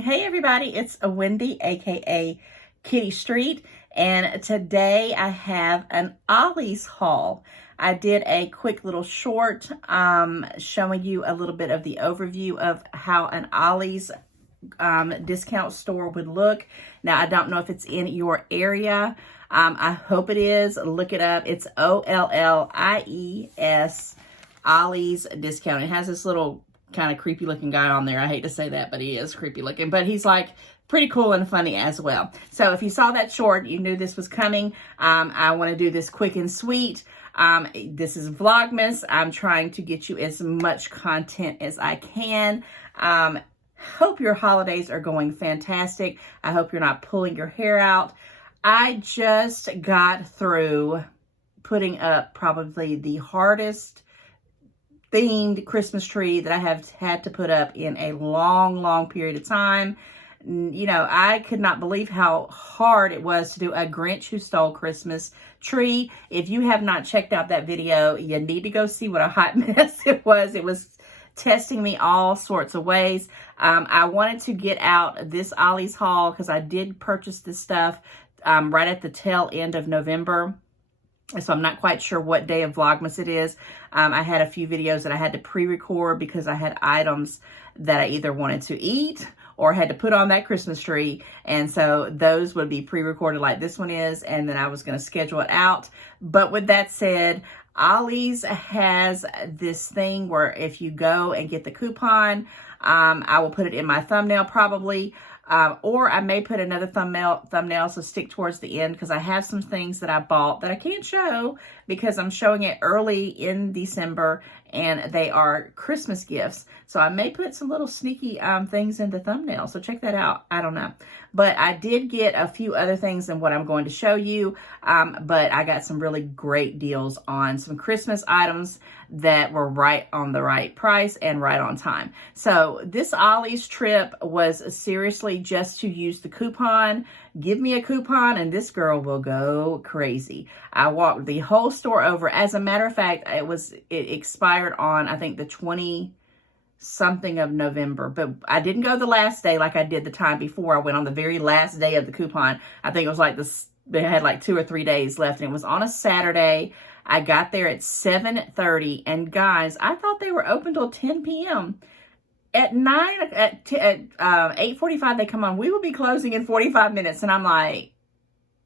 Hey everybody, it's Wendy, aka Kitty Street, and today I have an Ollie's haul. I did a quick little short showing you a little bit of the overview of how an Ollie's discount store would look. Now, I don't know if it's in your area. I hope it is. Look it up. It's OLLIES, Ollie's discount. It has this little kind of creepy looking guy on there. I hate to say that, but he is creepy looking, but he's like pretty cool and funny as well. So if you saw that short, you knew this was coming. I want to do this quick and sweet. This is Vlogmas. I'm trying to get you as much content as I can. Hope your holidays are going fantastic. I hope you're not pulling your hair out. I just got through putting up probably the hardest themed Christmas tree that I have had to put up in a long period of time. You know, I could not believe how hard it was to do a Grinch Who Stole Christmas tree. If you have not checked out that video, you need to go see what a hot mess it was. It was testing me all sorts of ways. I wanted to get out this Ollie's haul because I did purchase this stuff right at the tail end of November. So I'm not quite sure what day of Vlogmas it is. I had a few videos that I had to pre-record because I had items that I either wanted to eat or had to put on that Christmas tree. And so those would be pre-recorded like this one is. And then I was going to schedule it out. But with that said, Ollie's has this thing where if you go and get the coupon, I will put it in my thumbnail probably. Or I may put another thumbnail, so stick towards the end because I have some things that I bought that I can't show because I'm showing it early in December and they are Christmas gifts. So I may put some little sneaky things in the thumbnail. So check that out. I don't know. But I did get a few other things than what I'm going to show you. But I got some really great deals on some Christmas items that were right on the right price and right on time. So this Ollie's trip was seriously just to use the coupon. Give me a coupon and this girl will go crazy. I walked the whole store over. As a matter of fact, it expired on, I think, the 20-something of November. But I didn't go the last day like I did the time before. I went on the very last day of the coupon. I think it was like this, they had like 2 or 3 days left and it was on a Saturday. I got there at 7:30 and guys, I thought they were open till 10 p.m. At 8:45 they come on. We will be closing in 45 minutes. And I'm like,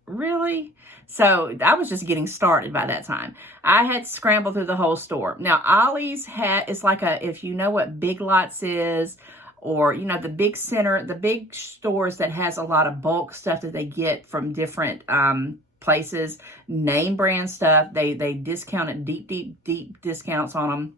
really? So I was just getting started by that time. I had scrambled through the whole store. Now, Ollie's it's like if you know what Big Lots is, or, you know, the big stores that has a lot of bulk stuff that they get from different places, name brand stuff. They discount it, deep discounts on them.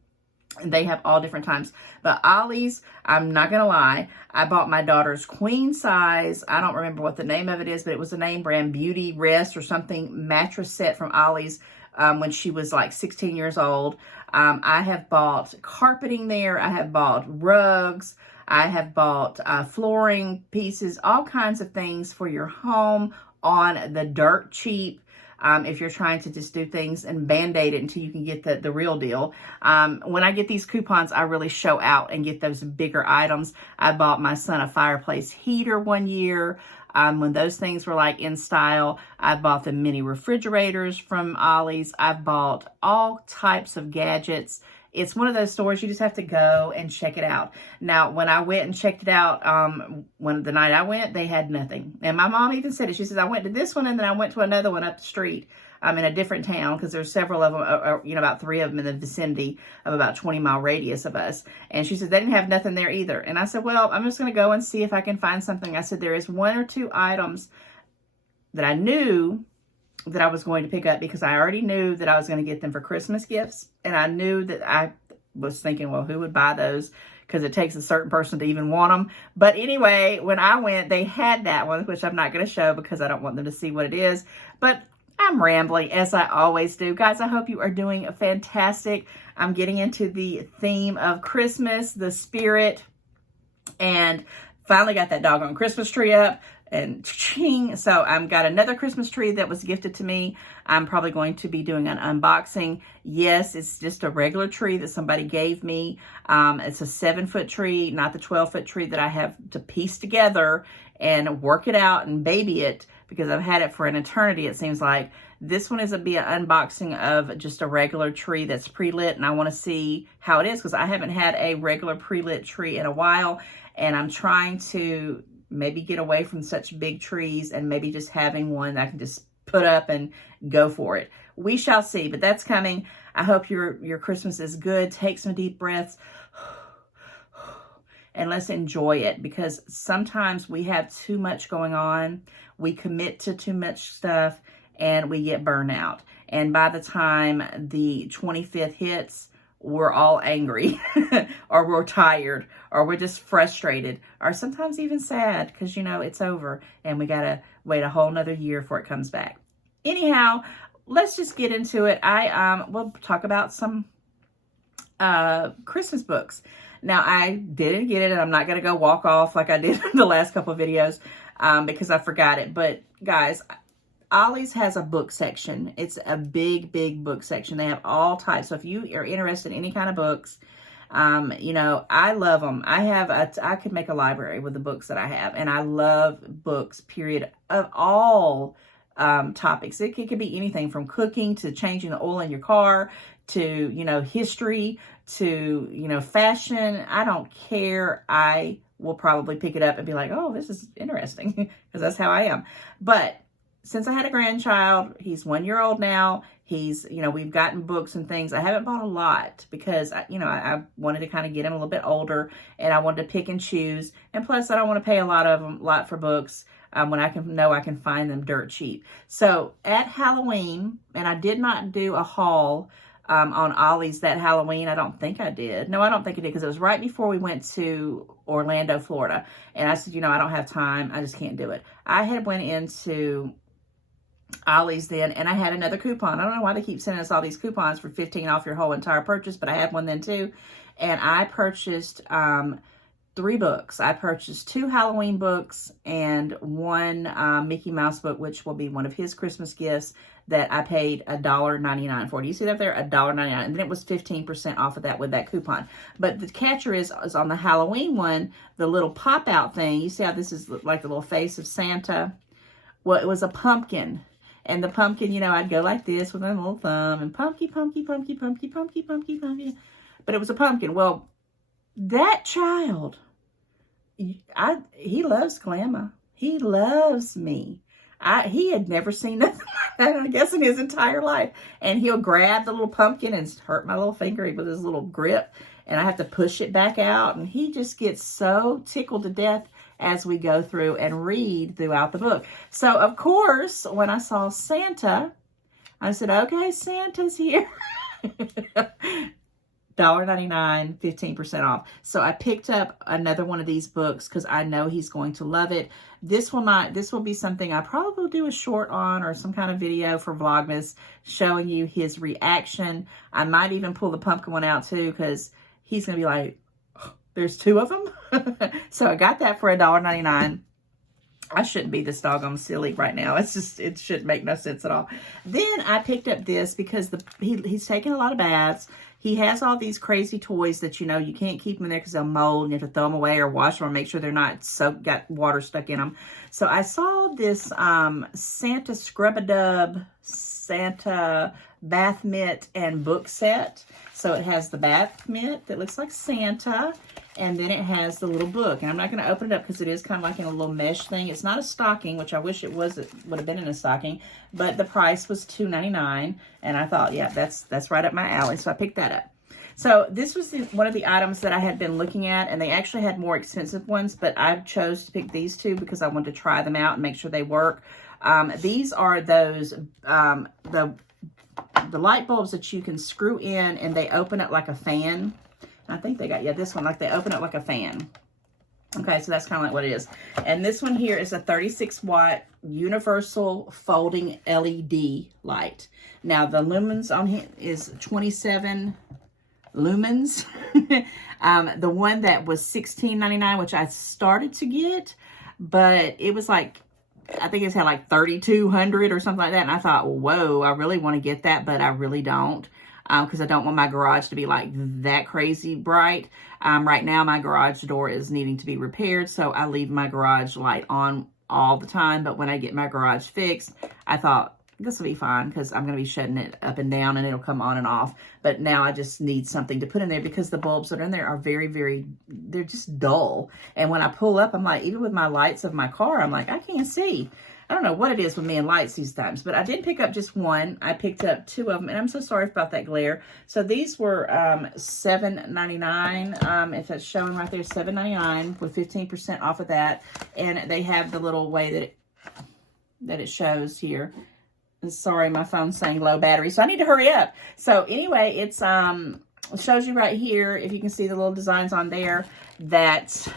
And they have all different times. But Ollie's, I'm not going to lie, I bought my daughter's queen size, I don't remember what the name of it is, but it was a name brand, Beauty Rest or something, mattress set from Ollie's when she was like 16 years old. I have bought carpeting there. I have bought rugs. I have bought flooring pieces, all kinds of things for your home on the dirt cheap. If you're trying to just do things and band-aid it until you can get the real deal. When I get these coupons, I really show out and get those bigger items. I bought my son a fireplace heater one year. When those things were like in style, I bought the mini refrigerators from Ollie's. I've bought all types of gadgets. It's one of those stores you just have to go and check it out. Now, when I went and checked it out, the night I went, they had nothing. And my mom even said it. She says, I went to this one and then I went to another one up the street in a different town because there's several of them, you know, about 3 of them in the vicinity of about 20-mile radius of us. And she said, they didn't have nothing there either. And I said, well, I'm just going to go and see if I can find something. I said, there is 1 or 2 items that I knew that I was going to pick up because I already knew that I was going to get them for Christmas gifts. And I knew that I was thinking, well, who would buy those? Because it takes a certain person to even want them. But anyway, when I went, they had that one, which I'm not going to show because I don't want them to see what it is. But I'm rambling as I always do. Guys, I hope you are doing fantastic. I'm getting into the theme of Christmas, the spirit, and finally got that doggone Christmas tree up. and ching. So I've got another Christmas tree that was gifted to me. I'm probably going to be doing an unboxing. Yes, it's just a regular tree that somebody gave me. It's a 7-foot tree, not the 12-foot tree that I have to piece together and work it out and baby it, because I've had it for an eternity, it seems like. This one is be an unboxing of just a regular tree that's pre-lit, and I want to see how it is, because I haven't had a regular pre-lit tree in a while, and I'm trying to maybe get away from such big trees and maybe just having one that I can just put up and go for it. We shall see, but that's coming. I hope your Christmas is good. Take some deep breaths and let's enjoy it, because sometimes we have too much going on. We commit to too much stuff and we get burnout. And by the time the 25th hits, we're all angry or we're tired or we're just frustrated or sometimes even sad because, you know, it's over and we got to wait a whole nother year before it comes back. Anyhow, let's just get into it. We'll talk about some Christmas books. Now, I didn't get it, and I'm not going to go walk off like I did in the last couple of videos because I forgot it. But, guys, OLLIES has a book section. It's a big, big book section. They have all types. So if you are interested in any kind of books, you know, I love them. I could make a library with the books that I have, and I love books, period, of all topics. It could be anything from cooking to changing the oil in your car to, you know, history to, you know, fashion. I don't care. I will probably pick it up and be like, oh, this is interesting, because that's how I am. But since I had a grandchild, he's 1 year old now. He's, you know, we've gotten books and things. I haven't bought a lot because, I wanted to kind of get him a little bit older, and I wanted to pick and choose. And plus, I don't want to pay a lot for books when I can find them dirt cheap. So at Halloween, and I did not do a haul on OLLIES that Halloween. I don't think I did. No, I don't think I did, because it was right before we went to Orlando, Florida. And I said, you know, I don't have time. I just can't do it. I had went into OLLIES then, and I had another coupon. I don't know why they keep sending us all these coupons for 15 off your whole entire purchase, but I had one then too. And I purchased 3 books. I purchased 2 Halloween books and 1 Mickey Mouse book, which will be one of his Christmas gifts, that I paid $1.99 for. Do you see that there? $1.99. And then it was 15% off of that with that coupon. But the catcher is on the Halloween one, the little pop-out thing. You see how this is like the little face of Santa? Well, it was a pumpkin. And the pumpkin, you know, I'd go like this with my little thumb and pumpkin, pumpkin, pumpkin, pumpkin, pumpkin, pumpkin, pumpkin. But it was a pumpkin. Well, that child, he loves Glamour. He loves me. He had never seen nothing like that, I guess, in his entire life. And he'll grab the little pumpkin and hurt my little finger with his little grip. And I have to push it back out. And he just gets so tickled to death as we go through and read throughout the book. So, of course, when I saw Santa, I said, okay, Santa's here. $1.99, 15% off. So I picked up another one of these books because I know he's going to love it. This will be something I probably will do a short on, or some kind of video for Vlogmas showing you his reaction. I might even pull the pumpkin one out too, because he's going to be like, oh, there's 2 of them. So I got that for $1.99. I shouldn't be this doggone silly right now. It shouldn't make no sense at all. Then I picked up this because he's taking a lot of baths. He has all these crazy toys that, you know, you can't keep them in there because they'll mold, and you have to throw them away or wash them or make sure they're not got water stuck in them. So I saw this Santa Scrub-a-Dub, Santa bath mitt and book set. So it has the bath mitt that looks like Santa, and then it has the little book. And I'm not going to open it up because it is kind of like in a little mesh thing. It's not a stocking, which I wish it would have been in a stocking, but the price was $2.99, and I thought, yeah, that's right up my alley. So I picked that up. So this was one of the items that I had been looking at, and they actually had more expensive ones, but I chose to pick these 2 because I wanted to try them out and make sure they work. These are those, the light bulbs that you can screw in, and they open up like a fan. I think they got, yeah, this one, like they open up like a fan. Okay, so that's kind of like what it is. And this one here is a 36-watt universal folding LED light. Now, the lumens on here is 27 lumens. The one that was $16.99, which I started to get, but it was like I think it's had like 3,200 or something like that. And I thought, whoa, I really want to get that, but I really don't. Because I don't want my garage to be like that crazy bright. Right now, my garage door is needing to be repaired, so I leave my garage light on all the time. But when I get my garage fixed, I thought, this will be fine because I'm going to be shutting it up and down and it'll come on and off. But now I just need something to put in there because the bulbs that are in there are very, very, they're just dull. And when I pull up, I'm like, even with my lights of my car, I'm like, I can't see. I don't know what it is with me and lights these times, but I did pick up just one. I picked up two of them, and I'm so sorry about that glare. So these were $7.99. If it's showing right there, $7.99 with 15% off of that. And they have the little way that it shows here. Sorry, my phone's saying low battery, so I need to hurry up. So anyway, it shows you right here, if you can see the little designs on there, that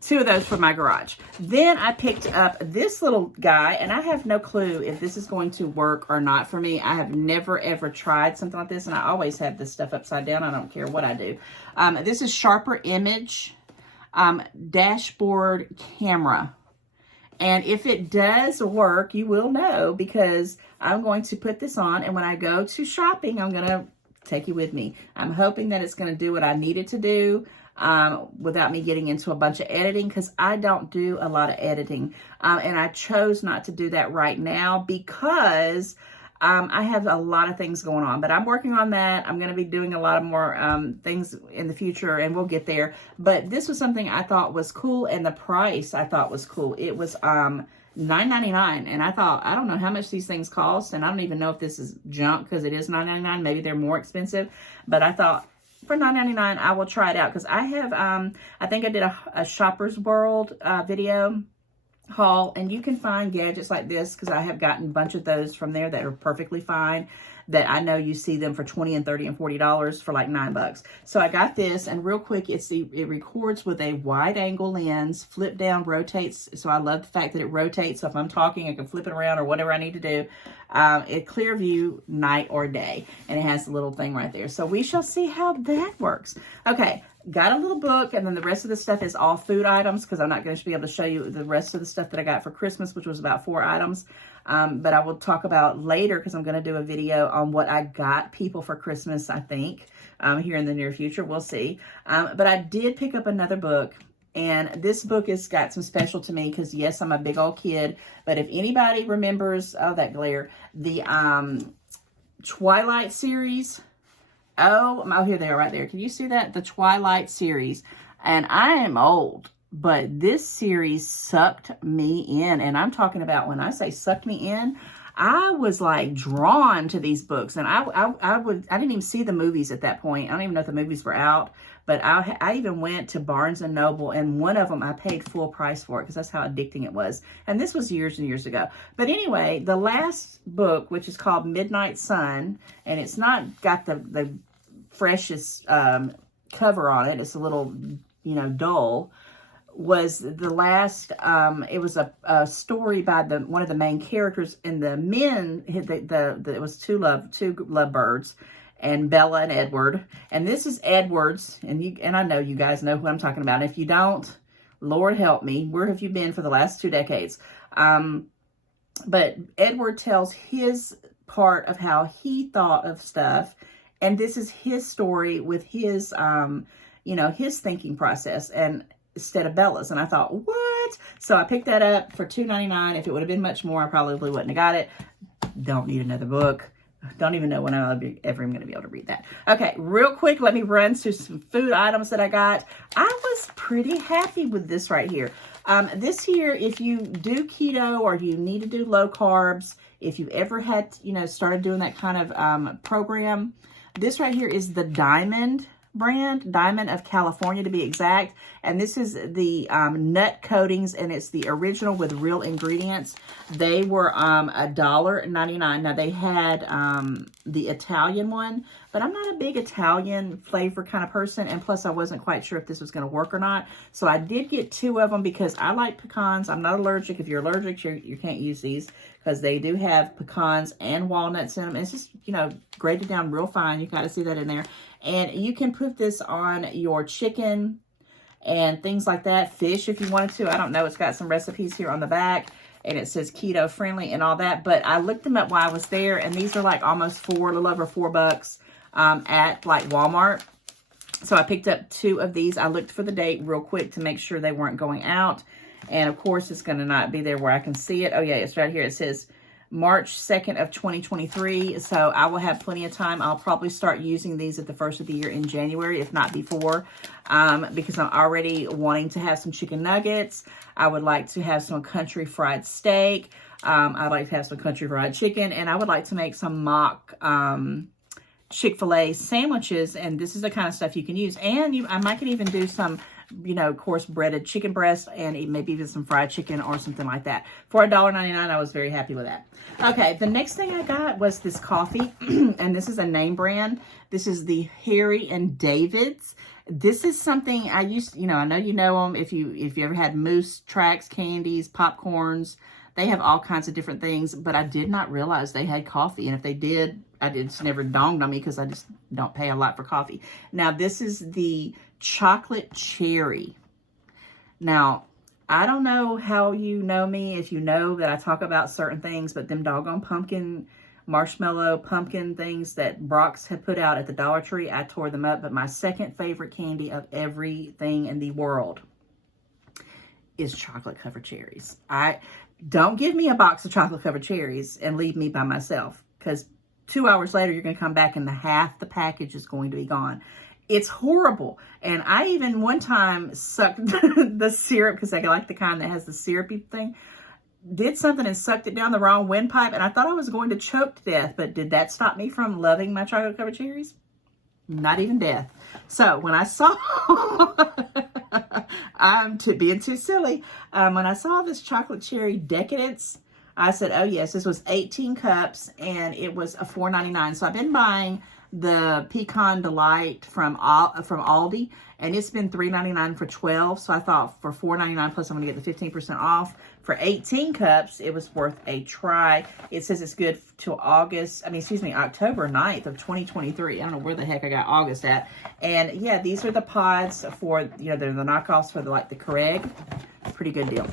two of those for my garage. Then I picked up this little guy, and I have no clue if this is going to work or not for me. I have never, ever tried something like this, and I always have this stuff upside down. I don't care what I do. This is Sharper Image dashboard camera. And if it does work, you will know because I'm going to put this on, and when I go to shopping, I'm going to take you with me. I'm hoping that it's going to do what I need it to do without me getting into a bunch of editing, because I don't do a lot of editing. And I chose not to do that right now because I have a lot of things going on, but I'm working on that. I'm going to be doing a lot of more things in the future, and we'll get there. But this was something I thought was cool, and the price I thought was cool. It was $9.99, and I thought, I don't know how much these things cost, and I don't even know if this is junk because it is $9.99. Maybe they're more expensive, but I thought for $9.99 I will try it out because I have I think I did a Shopper's World video haul, and you can find gadgets like this because I have gotten a bunch of those from there that are perfectly fine, that I know you see them for $20 and $30 and $40 for like $9. So I got this, and real quick, it records with a wide angle lens, flip down, rotates. So I love the fact that it rotates. So if I'm talking, I can flip it around or whatever I need to do. It clear view night or day, and it has the little thing right there. So we shall see how that works. Okay. Got a little book, and then the rest of the stuff is all food items because I'm not going to be able to show you the rest of the stuff that I got for Christmas, which was about 4 items. But I will talk about later because I'm going to do a video on what I got people for Christmas, I think, here in the near future. We'll see. But I did pick up another book, and this book has got some special to me because, yes, I'm a big old kid. But if anybody remembers, oh, that glare, the Twilight series. Oh, here they are right there. Can you see that? The Twilight series. And I am old, but this series sucked me in. And I'm talking about, when I say sucked me in, I was like drawn to these books. And I didn't even see the movies at that point. I don't even know if the movies were out. But I even went to Barnes & Noble, and one of them I paid full price for it because that's how addicting it was. And this was years and years ago. But anyway, the last book, which is called Midnight Sun, and it's not got the freshest cover on it. It's a little, dull. Was the last, it was a story by one of the main characters, and the men, it was two lovebirds, and Bella and Edward. And this is Edward's, and I know you guys know who I'm talking about. If you don't, Lord help me, where have you been for the last 2 decades? But Edward tells his part of how he thought of stuff, and this is his story with his, his thinking process, and instead of Bella's. And I thought, what? So I picked that up for $2.99. If it would have been much more, I probably wouldn't have got it. Don't need another book. Don't even know when I'll be ever going to be able to read that. Okay, real quick, let me run through some food items that I got. I was pretty happy with this right here. This here, if you do keto or you need to do low carbs, if you've ever had, started doing that kind of program, this right here is the Diamond brand, Diamond of California to be exact. And this is the nut coatings, and it's the original with real ingredients. They were $1.99. Now they had the Italian one, but I'm not a big Italian flavor kind of person, and plus I wasn't quite sure if this was going to work or not. So I did get 2 of them because I like pecans. I'm not allergic. If you're allergic, you can't use these because they do have pecans and walnuts in them. And it's just, grated down real fine. You got to see that in there. And you can put this on your chicken, and things like that. Fish if you wanted to. I don't know. It's got some recipes here on the back. And it says keto friendly and all that. But I looked them up while I was there. And these are like almost a little over $4 at like Walmart. So I picked up 2 of these. I looked for the date real quick to make sure they weren't going out. And of course, it's going to not be there where I can see it. Oh yeah, it's right here. It says March 2nd of 2023. So I will have plenty of time. I'll probably start using these at the first of the year in January, if not before, because I'm already wanting to have some chicken nuggets. I would like to have some country fried steak. I'd like to have some country fried chicken, and I would like to make some mock Chick-fil-A sandwiches, and this is the kind of stuff you can use. And I might can even do some, coarse breaded chicken breast and maybe even some fried chicken or something like that. For $1.99, I was very happy with that. Okay, the next thing I got was this coffee, and this is a name brand. This is the Harry and David's. This is something I used to, I know you know them. If you ever had Moose Tracks, candies, popcorns, they have all kinds of different things, but I did not realize they had coffee. And if they did, it's never dawned on me because I just don't pay a lot for coffee. Now, this is the chocolate cherry. Now, I don't know how you know me, if you know that I talk about certain things, but them doggone pumpkin, marshmallow, pumpkin things that Brock's had put out at the Dollar Tree, I tore them up. But my second favorite candy of everything in the world is chocolate covered cherries. Don't give me a box of chocolate covered cherries and leave me by myself, because 2 hours later, you're going to come back and half the package is going to be gone. It's horrible. And I even one time sucked the syrup, because I like the kind that has the syrupy thing. Did something and sucked it down the wrong windpipe, and I thought I was going to choke to death. But did that stop me from loving my chocolate covered cherries? Not even death. So when I saw, I'm being too silly. When I saw this chocolate cherry decadence, I said, oh yes, this was 18 cups and it was a $4.99. So I've been buying the Pecan Delight from Aldi, and it's been $3.99 for 12. So I thought for $4.99 plus I'm going to get the 15% off. For 18 cups, it was worth a try. It says it's good till October 9th of 2023. I don't know where the heck I got August at. And yeah, these are the pods for, they're the knockoffs for the Keurig. Pretty good deal.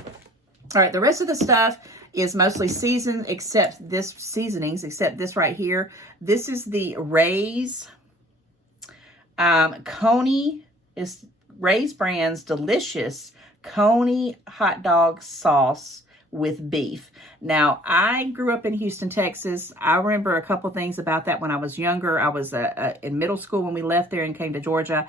All right, the rest of the stuff is mostly seasonings, except this right here. This is the Ray's Coney, is Ray's brand's delicious Coney hot dog sauce with beef. Now, I grew up in Houston, Texas. I remember a couple things about that when I was younger. I was in middle school when we left there and came to Georgia.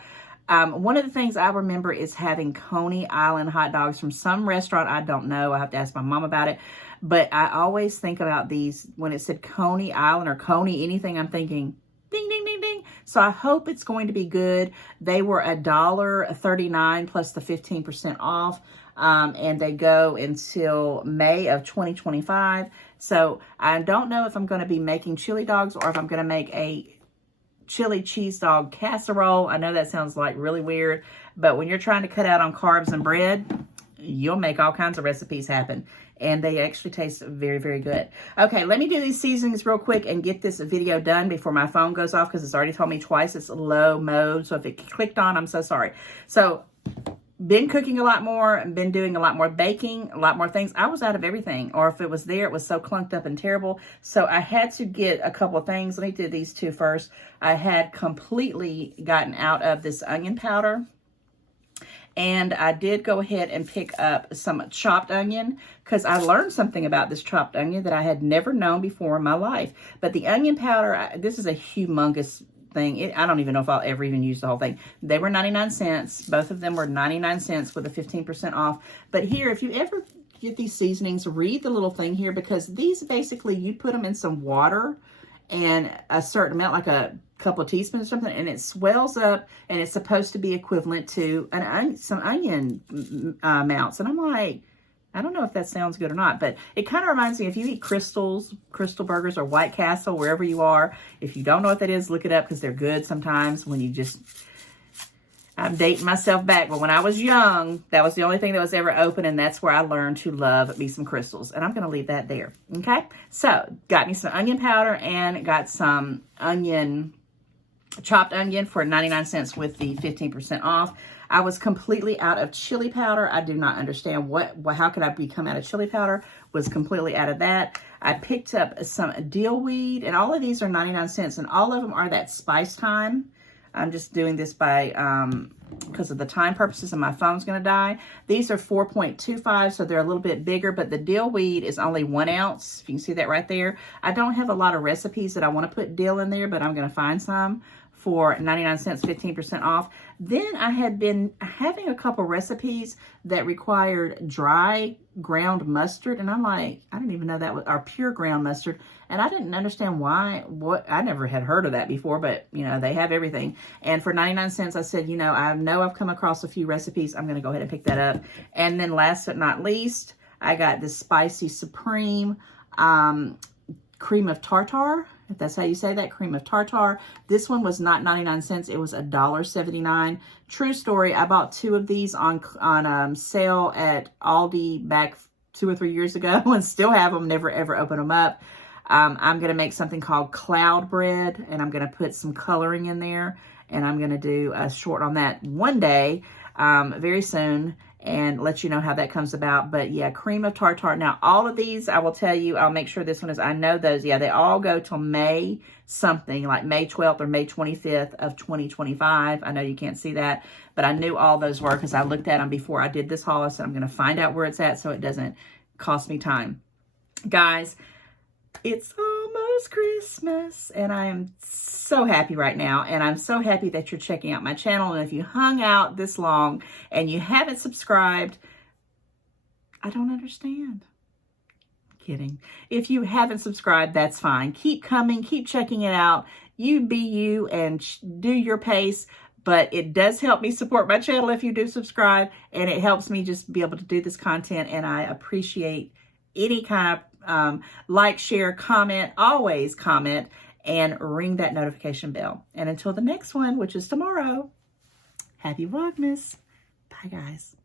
One of the things I remember is having Coney Island hot dogs from some restaurant. I don't know. I have to ask my mom about it. But I always think about these. When it said Coney Island or Coney anything, I'm thinking, ding, ding, ding, ding. So I hope it's going to be good. They were $1.39 plus the 15% off. And they go until May of 2025. So I don't know if I'm going to be making chili dogs or if I'm going to make a chili cheese dog casserole. I know that sounds like really weird, but when you're trying to cut out on carbs and bread, you'll make all kinds of recipes happen. And they actually taste very, very good. Okay, let me do these seasonings real quick and get this video done before my phone goes off, because it's already told me twice it's low mode. So if it clicked on, I'm so sorry. So been cooking a lot more, been doing a lot more baking, a lot more things. I was out of everything, or if it was there, it was so clunked up and terrible. So I had to get a couple of things. Let me do these two first. I had completely gotten out of this onion powder. And I did go ahead and pick up some chopped onion, because I learned something about this chopped onion that I had never known before in my life. But the onion powder, this is a humongous thing. I don't even know if I'll ever even use the whole thing. They were 99 cents. Both of them were 99 cents with a 15% off. But here, if you ever get these seasonings, read the little thing here, because these basically, you put them in some water and a certain amount, like a couple of teaspoons or something, and it swells up, and it's supposed to be equivalent to some onion amounts. And I'm like, I don't know if that sounds good or not, but it kind of reminds me, if you eat Crystal Burgers or White Castle, wherever you are, if you don't know what that is, look it up, because they're good sometimes when you just, I'm dating myself back, but when I was young, that was the only thing that was ever open, and that's where I learned to love me some Crystals, and I'm going to leave that there, okay? So, got me some onion powder, and got some chopped onion for 99 cents with the 15% off. I was completely out of chili powder. I do not understand how could I become out of chili powder? Was completely out of that. I picked up some dill weed, and all of these are 99 cents, and all of them are that spice time. I'm just doing this by, because of the time purposes, and my phone's going to die. These are 4.25, so they're a little bit bigger, but the dill weed is only 1 ounce. If you can see that right there. I don't have a lot of recipes that I want to put dill in there, but I'm going to find some for 99 cents, 15% off. Then I had been having a couple recipes that required dry ground mustard, and I'm like, I didn't even know that was our pure ground mustard, and I didn't understand why. I never had heard of that before, but you know, they have everything. And for 99 cents, I said, you know I've come across a few recipes. I'm going to go ahead and pick that up. And then last but not least, I got this Spicy Supreme cream of tartar, if that's how you say that, cream of tartar. This one was not 99 cents. It was $1.79. True story. I bought 2 of these on sale at Aldi back 2 or 3 years ago and still have them. Never, ever open them up. I'm going to make something called cloud bread, and I'm going to put some coloring in there, and I'm going to do a short on that one day, very soon, and let you know how that comes about. But yeah, cream of tartar. Now, all of these, I will tell you, I'll make sure this one is, I know those, yeah, they all go till May something, like May 12th or May 25th of 2025. I know you can't see that, but I knew all those were because I looked at them before I did this haul, so I'm going to find out where it's at so it doesn't cost me time. Guys, it's almost Christmas, and I am so happy right now, and I'm so happy that you're checking out my channel. And if you hung out this long and you haven't subscribed, I don't understand. Kidding. If you haven't subscribed, that's fine. Keep coming, keep checking it out. You be you and do your pace. But it does help me support my channel if you do subscribe, and it helps me just be able to do this content, and I appreciate any kind of like, share, comment, always comment, and ring that notification bell. And until the next one, which is tomorrow, happy Vlogmas. Bye, guys.